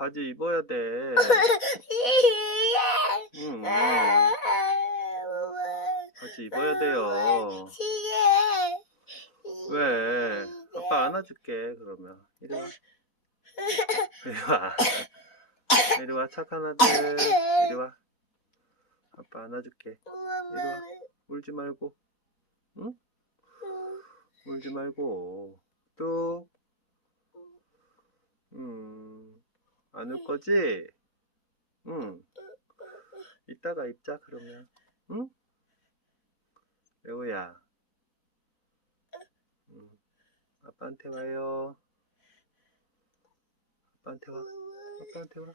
바지 입어야 돼. 응, 바지 입어야 돼요. 왜? 아빠 안아줄게, 그러면. 이리 와. 이리 와. 이리 와, 착한 아들. 이리 와. 아빠 안아줄게. 이리 와. 울지 말고. 응? 울지 말고. 뚝. 안 울 거지? 응. 이따가 입자, 그러면. 응? 레오야. 아빠한테 와요. 아빠한테 와. 아빠한테 와.